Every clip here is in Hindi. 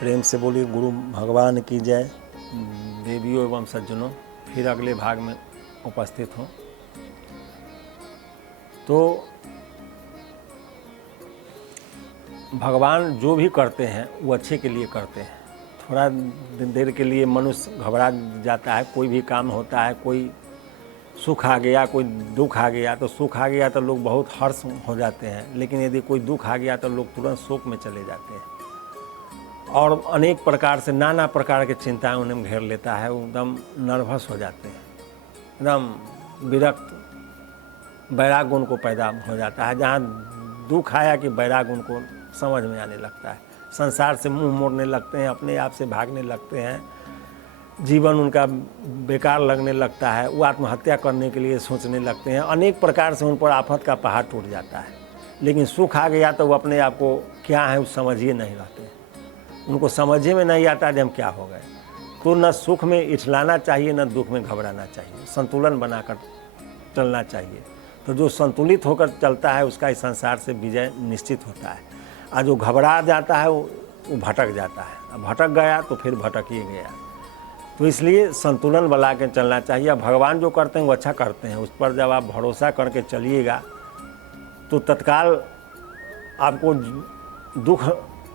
प्रेम से बोलिए गुरु भगवान की जय। देवियों एवं सज्जनों, फिर अगले भाग में उपस्थित हूँ। तो भगवान जो भी करते हैं वो अच्छे के लिए करते हैं। थोड़ा देर के लिए मनुष्य घबरा जाता है, कोई भी काम होता है, कोई सुख आ गया, कोई दुख आ गया। तो सुख आ गया तो लोग बहुत हर्ष हो जाते हैं, लेकिन यदि कोई दुख आ गया तो लोग तुरंत शोक में चले जाते हैं और अनेक प्रकार से नाना प्रकार की चिंताएं उन्हें घेर लेता है। वो एकदम नर्वस हो जाते हैं, एकदम विरक्त वैराग्य उनको पैदा हो जाता है। जहाँ दुख आया कि वैराग्य उनको समझ में आने लगता है, संसार से मुंह मोड़ने लगते हैं, अपने आप से भागने लगते हैं, जीवन उनका बेकार लगने लगता है, वो आत्महत्या करने के लिए सोचने लगते हैं। अनेक प्रकार से उन पर आफत का पहाड़ टूट जाता है। लेकिन सुख आ गया तो वो अपने आप को क्या है उस समझिए नहीं रहते हैं, उनको समझे में नहीं आता कि हम क्या हो गए। तो न सुख में इछलाना चाहिए, न दुख में घबराना चाहिए, संतुलन बनाकर चलना चाहिए। तो जो संतुलित होकर चलता है उसका इस संसार से विजय निश्चित होता है। और जो घबरा जाता है वो भटक जाता है। अब भटक गया तो फिर भटक ही गया। तो इसलिए संतुलन बना के चलना चाहिए। भगवान जो करते हैं वो अच्छा करते हैं, उस पर जब आप भरोसा करके चलिएगा तो तत्काल आपको दुख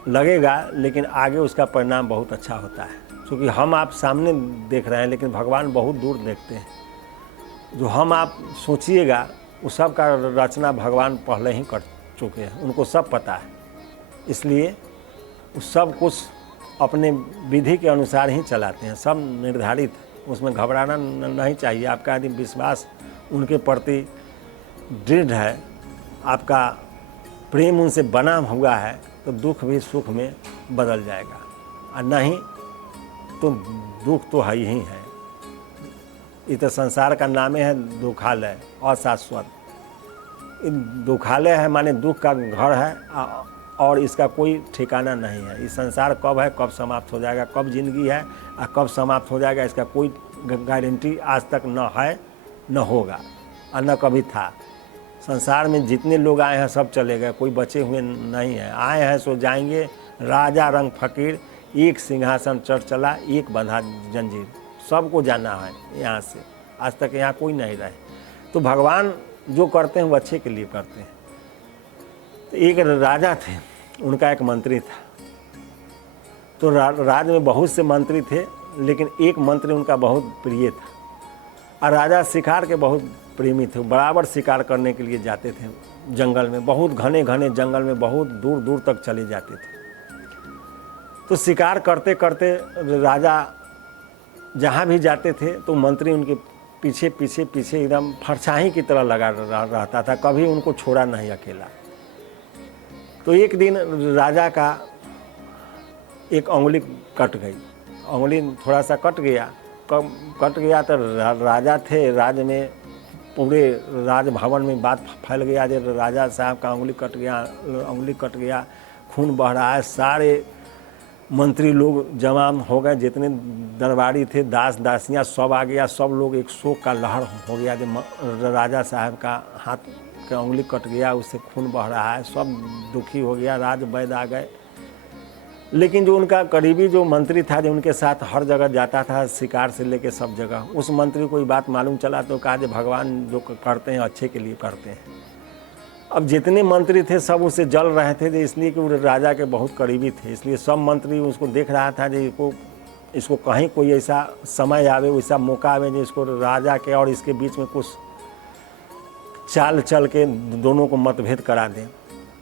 लगेगा, लेकिन आगे उसका परिणाम बहुत अच्छा होता है। क्योंकि हम आप सामने देख रहे हैं, लेकिन भगवान बहुत दूर देखते हैं। जो हम आप सोचिएगा उस सब का रचना भगवान पहले ही कर चुके हैं, उनको सब पता है। इसलिए उस सब कुछ अपने विधि के अनुसार ही चलाते हैं, सब निर्धारित, उसमें घबराना नहीं चाहिए। आपका यदि विश्वास उनके प्रति दृढ़ है, आपका प्रेम उनसे बना हुआ है, तो दुख भी सुख में बदल जाएगा। और नहीं तो दुख तो है ही है। ये तो संसार का नाम है दुखालय, अशाश्वत। दुखालय है माने दुख का घर है और इसका कोई ठिकाना नहीं है। इस संसार कब है, कब समाप्त हो जाएगा, कब जिंदगी है और कब समाप्त हो जाएगा, इसका कोई गारंटी आज तक न है, न होगा और न कभी था। संसार में जितने लोग आए हैं सब चले गए, कोई बचे हुए नहीं है। आए हैं सो जाएंगे, राजा रंग फकीर, एक सिंहासन चढ़ चला, एक बंधा जंजीर। सबको जाना है यहाँ से, आज तक यहाँ कोई नहीं रहे। तो भगवान जो करते हैं वो अच्छे के लिए करते हैं। तो एक राजा थे, उनका एक मंत्री था। तो राज्य में बहुत से मंत्री थे, लेकिन एक मंत्री उनका बहुत प्रिय था। और राजा शिकार के बहुत प्रेमी थे, बराबर शिकार करने के लिए जाते थे जंगल में, बहुत घने घने जंगल में बहुत दूर दूर तक चले जाते थे। तो शिकार करते करते राजा जहाँ भी जाते थे तो मंत्री उनके पीछे पीछे पीछे एकदम फरछाही की तरह लगा रहता था, कभी उनको छोड़ा नहीं अकेला। तो एक दिन राजा का एक उंगली कट गई, उंगली थोड़ा सा कट गया तो राजा थे, राज्य में पूरे राजभवन में बात फैल गया कि राजा साहब का उंगली कट गया, खून बह रहा है। सारे मंत्री लोग जमा हो गए, जितने दरबारी थे, दास दासियां सब आ गया। सब लोग एक शोक का लहर हो गया कि राजा साहब का हाथ का उंगली कट गया, उससे खून बह रहा है। सब दुखी हो गया, राज वैद्य आ गए। लेकिन जो उनका करीबी जो मंत्री था, जो उनके साथ हर जगह जाता था, शिकार से लेके सब जगह, उस मंत्री को ये बात मालूम चला तो कहा कि भगवान जो करते हैं अच्छे के लिए करते हैं। अब जितने मंत्री थे सब उससे जल रहे थे, इसलिए कि वो राजा के बहुत करीबी थे। इसलिए सब मंत्री उसको देख रहा था कि इसको कहीं कोई ऐसा समय आवे, वैसा मौका आवे जो इसको राजा के और इसके बीच में कुछ चाल चल के दोनों को मतभेद करा दें।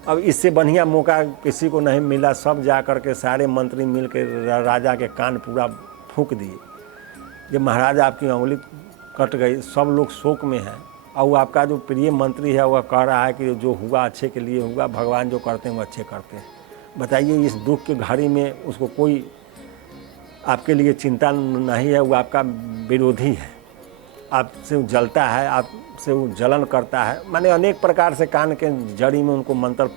अब इससे बढ़िया मौका किसी को नहीं मिला। सब जा कर के सारे मंत्री मिल के राजा के कान पूरा फूंक दिए कि महाराज आपकी उंगली कट गई, सब लोग शोक में हैं। और वो आपका जो प्रिय मंत्री है वह कह रहा है कि जो हुआ अच्छे के लिए हुआ, भगवान जो करते हैं वो अच्छे करते हैं। बताइए इस दुख के घड़ी में उसको कोई आपके लिए चिंता नहीं है, वो आपका विरोधी है, आपसे वो जलता है, आपसे वो जलन करता है। माने अनेक प्रकार से कान के जड़ी में उनको मंत्र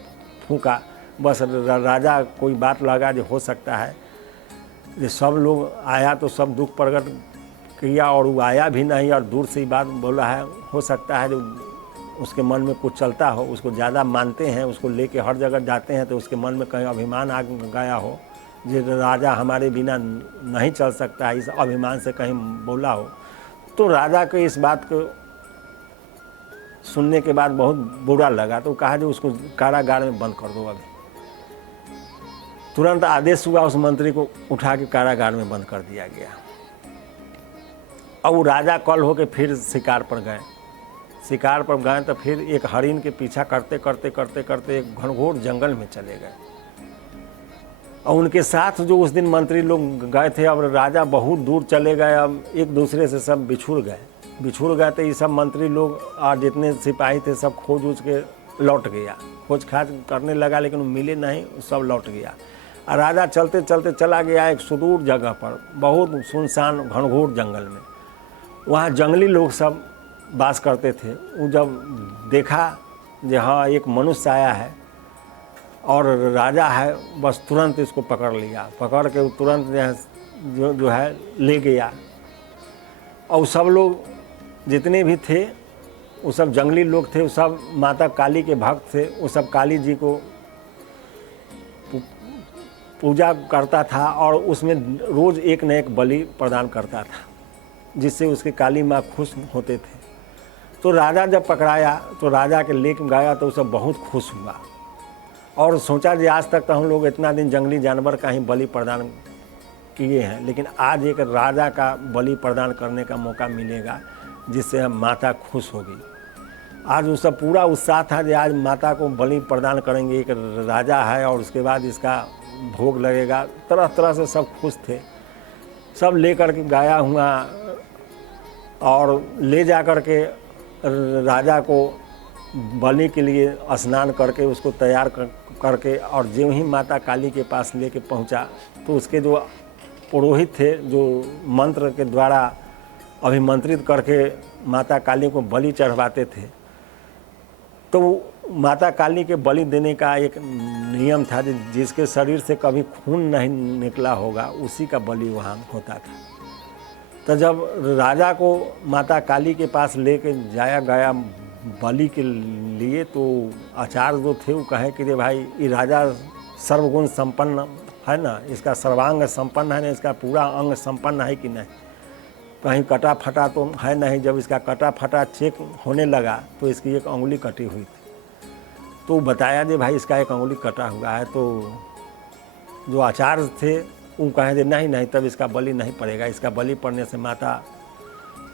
फूंका। बस राजा कोई बात लगा जो हो सकता है ये सब लोग आया तो सब दुख प्रकट किया, और वो आया भी नहीं और दूर से ही बात बोला है। हो सकता है जो उसके मन में कुछ चलता हो, उसको ज़्यादा मानते हैं, उसको लेके हर जगह जाते हैं तो उसके मन में कहीं अभिमान आ गया हो जो राजा हमारे बिना नहीं चल सकता है, इस अभिमान से कहीं बोला हो। तो राजा को इस बात को सुनने के बाद बहुत बुरा लगा, तो कहा जो उसको कारागार में बंद कर दो। अभी तुरंत आदेश हुआ, उस मंत्री को उठा के कारागार में बंद कर दिया गया। अब वो राजा कल होके फिर शिकार पर गए। शिकार पर गए तो फिर एक हरिन के पीछा करते करते करते करते एक घनघोर जंगल में चले गए। और उनके साथ जो उस दिन मंत्री लोग गए थे, अब राजा बहुत दूर चले गए, अब एक दूसरे से सब बिछुड़ गए तो ये सब मंत्री लोग और जितने सिपाही थे सब खोज उज के लौट गया। खोज खाज करने लगा लेकिन वो मिले नहीं, सब लौट गया। और राजा चलते चलते चला गया एक सुदूर जगह पर, बहुत सुनसान घनघोर जंगल में। वहाँ जंगली लोग सब वास करते थे। वो जब देखा कि हाँ एक मनुष्य आया है और राजा है, बस तुरंत इसको पकड़ लिया। पकड़ के तुरंत जो है ले गया। और सब लोग जितने भी थे वो सब जंगली लोग थे, वो सब माता काली के भक्त थे। वो सब काली जी को पूजा करता था और उसमें रोज़ एक न एक बलि प्रदान करता था, जिससे उसके काली माँ खुश होते थे। तो राजा जब पकड़ाया तो राजा के लेके गया तो सब बहुत खुश हुआ और सोचा कि आज तक तो हम लोग इतना दिन जंगली जानवर का ही बलि प्रदान किए हैं, लेकिन आज एक राजा का बलि प्रदान करने का मौका मिलेगा जिससे माता खुश होगी। आज वो सब पूरा उत्साह था कि आज माता को बलि प्रदान करेंगे, एक राजा है और उसके बाद इसका भोग लगेगा। तरह तरह से सब खुश थे। सब लेकर के गाया हुआ और ले जा कर के राजा को बलि के लिए स्नान करके उसको तैयार करके और जो ही माता काली के पास लेके पहुंचा तो उसके जो पुरोहित थे, जो मंत्र के द्वारा अभिमंत्रित करके माता काली को बलि चढ़वाते थे, तो माता काली के बलि देने का एक नियम था, जिसके शरीर से कभी खून नहीं निकला होगा उसी का बलि वहाँ होता था। तो जब राजा को माता काली के पास लेके जाया गया बलि के लिए, तो आचार्य जो थे वो कहे कि रे भाई ये राजा सर्वगुण संपन्न है ना, इसका सर्वांग संपन्न है ना, इसका पूरा अंग संपन्न है कि नहीं, कहीं कटा फटा तो है नहीं। जब इसका कटा फटा चेक होने लगा तो इसकी एक अंगुली कटी हुई थी। तो बताया कि भाई इसका एक अंगुली कटा हुआ है। तो जो आचार्य थे वो कहे कि नहीं नहीं, तब इसका बलि नहीं पड़ेगा, इसका बलि पड़ने से माता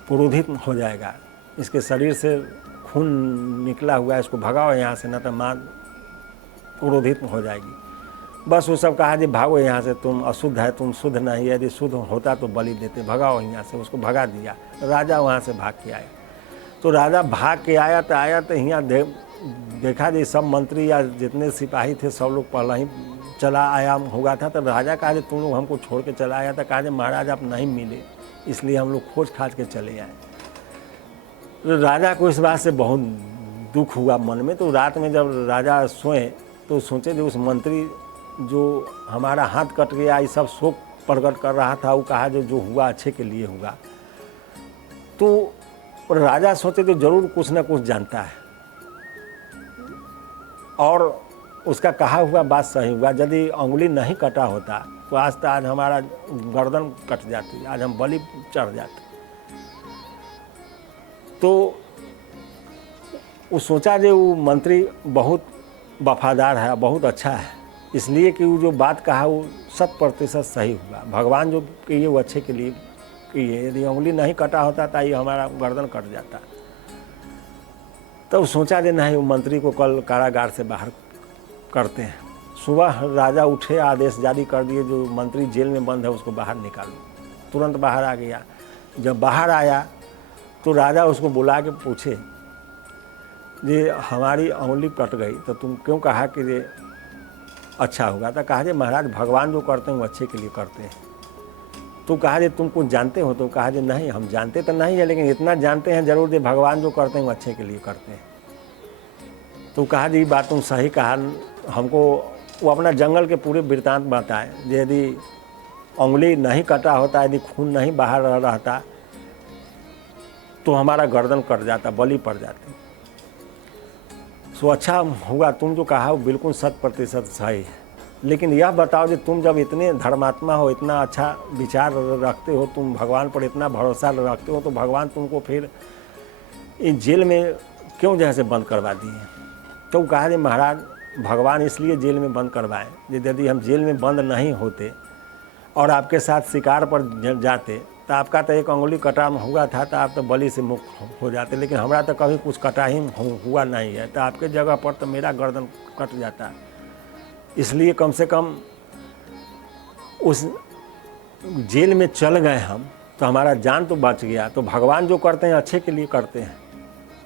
क्रोधित हो जाएगा, इसके शरीर से खून निकला हुआ है, इसको भगाओ यहाँ से, ना तो माँ क्रोधित हो जाएगी। बस वो सब कहा कि भागो यहाँ से, तुम अशुद्ध है, तुम शुद्ध नहीं, यदि शुद्ध होता तो बलि देते, भगाओ यहाँ से। उसको भगा दिया। राजा वहाँ से भाग के आया। तो राजा भाग के आया तो यहाँ देखा कि सब मंत्री या जितने सिपाही थे सब लोग पहले ही चला आया होगा था। तो राजा कहा कि तुम लोग हमको छोड़ के चला आया था। कहा कि महाराज आप नहीं मिले, इसलिए हम लोग खोज खाज के चले आए। तो राजा को इस बात से बहुत दुख हुआ मन में। तो रात में जब राजा सोए तो सोचे कि उस मंत्री जो हमारा हाथ कट गया ये सब शोक प्रकट कर रहा था, वो कहा जो हुआ अच्छे के लिए हुआ। तो राजा सोचे तो जरूर कुछ ना कुछ जानता है और उसका कहा हुआ बात सही हुआ। यदि अंगुली नहीं कटा होता तो आज हमारा गर्दन कट जाती, आज हम बलि चढ़ जाते। तो वो सोचा जो वो मंत्री बहुत वफादार है, बहुत अच्छा है, इसलिए कि वो जो बात कहा वो 100% सही हुआ। भगवान जो किए वो अच्छे के लिए किए। यदि अंगुली नहीं कटा होता तो ये हमारा गर्दन कट जाता। तो सोचा जे नहीं, वो मंत्री को कल कारागार से बाहर करते हैं। सुबह राजा उठे, आदेश जारी कर दिए जो मंत्री जेल में बंद है उसको बाहर निकालो। तुरंत बाहर आ गया। जब बाहर आया तो राजा उसको बुला के पूछे जे हमारी अंगुली कट गई तो तुम क्यों कहा कि ये अच्छा होगा। तो कहा जे महाराज भगवान जो करते हैं वो अच्छे के लिए करते हैं। तो कहा जे तुम कुछ जानते हो। तो कहा जे नहीं, हम जानते तो नहीं है, लेकिन इतना जानते हैं जरूर जे भगवान जो करते हैं वो अच्छे के लिए करते हैं। तो कहा जी बात तुम सही कहा। हमको वो अपना जंगल के पूरे वृत्तांत बताए। यदि उंगली नहीं कटा होता, यदि खून नहीं बाहर रहता तो हमारा गर्दन कट जाता, बलि पड़ जाती। सो अच्छा हुआ तुम जो कहा वो बिल्कुल 100% सही है। लेकिन यह बताओ कि तुम जब इतने धर्मात्मा हो, इतना अच्छा विचार रखते हो, तुम भगवान पर इतना भरोसा रखते हो, तो भगवान तुमको फिर इस जेल में क्यों जैसे बंद करवा दिए? तो कहा कि महाराज भगवान इसलिए जेल में बंद करवाए, यदि हम जेल में बंद नहीं होते और आपके साथ शिकार पर जाते तो आपका तो एक अंगुली कटा हुआ था, तो आप तो बलि से मुक्त हो जाते, लेकिन हमारा तो कभी कुछ कटा ही हुआ नहीं है, तो आपके जगह पर तो मेरा गर्दन कट जाता। इसलिए कम से कम उस जेल में चल गए हम, तो हमारा जान तो बच गया। तो भगवान जो करते हैं अच्छे के लिए करते हैं।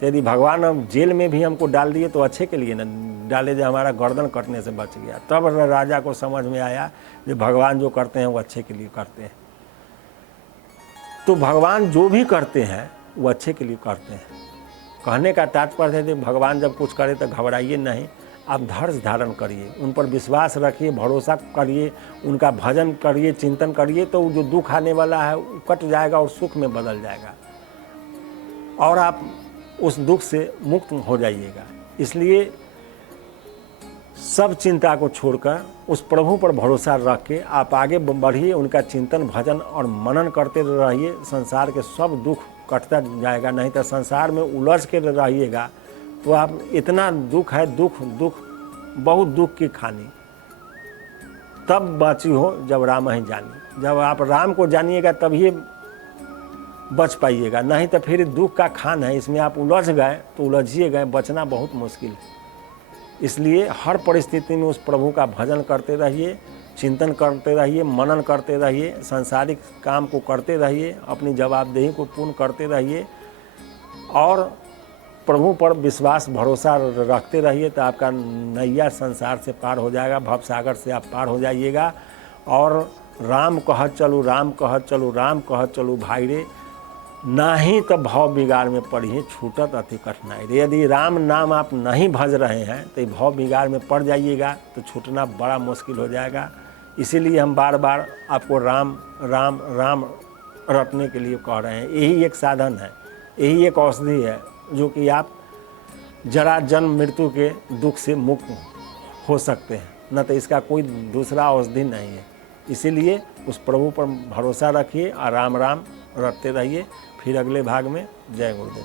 यदि भगवान अब जेल में भी हमको डाल दिए तो अच्छे के लिए न डाले, जो हमारा गर्दन कटने से बच गया। तब राजा को समझ में आया कि भगवान जो करते हैं वो अच्छे के लिए करते हैं। तो भगवान जो भी करते हैं वो अच्छे के लिए करते हैं। कहने का तात्पर्य है कि भगवान जब कुछ करे तो घबराइए नहीं, आप धैर्य धारण करिए, उन पर विश्वास रखिए, भरोसा करिए, उनका भजन करिए, चिंतन करिए, तो जो दुख आने वाला है वो कट जाएगा और सुख में बदल जाएगा और आप उस दुख से मुक्त हो जाइएगा। इसलिए सब चिंता को छोड़कर उस प्रभु पर भरोसा रख के आप आगे बढ़िए, उनका चिंतन भजन और मनन करते रहिए। संसार के सब दुख कटता जाएगा। नहीं तो संसार में उलझ के रहिएगा तो आप इतना दुख है, दुख दुख बहुत दुख की खानी। तब बाची हो जब राम ही जानी। जब आप राम को जानिएगा तभी बच पाइएगा, नहीं तो फिर दुख का खान है, इसमें आप उलझ गए तो उलझिए गए, बचना बहुत मुश्किल है। इसलिए हर परिस्थिति में उस प्रभु का भजन करते रहिए, चिंतन करते रहिए, मनन करते रहिए, सांसारिक काम को करते रहिए, अपनी जवाबदेही को पूर्ण करते रहिए और प्रभु पर विश्वास भरोसा रखते रहिए। तो आपका नैया संसार से पार हो जाएगा, भवसागर से आप पार हो जाइएगा। और राम कहत चलू, राम कहत चलू, राम कहत चलू भाई रे, नहीं तो भव बिगाड़ में पड़िए, छूटत अति कठिनाई रे। यदि राम नाम आप नहीं भज रहे हैं तो भव बिगाड़ में पड़ जाइएगा, तो छूटना बड़ा मुश्किल हो जाएगा। इसीलिए हम बार बार आपको राम राम राम रटने के लिए कह रहे हैं। यही एक साधन है, यही एक औषधि है जो कि आप जरा जन्म मृत्यु के दुख से मुक्त हो सकते हैं, न तो इसका कोई दूसरा औषधि नहीं है। इसीलिए उस प्रभु पर भरोसा रखिए और राम राम रटते रहिए। फिर अगले भाग में जय गुरुदेव।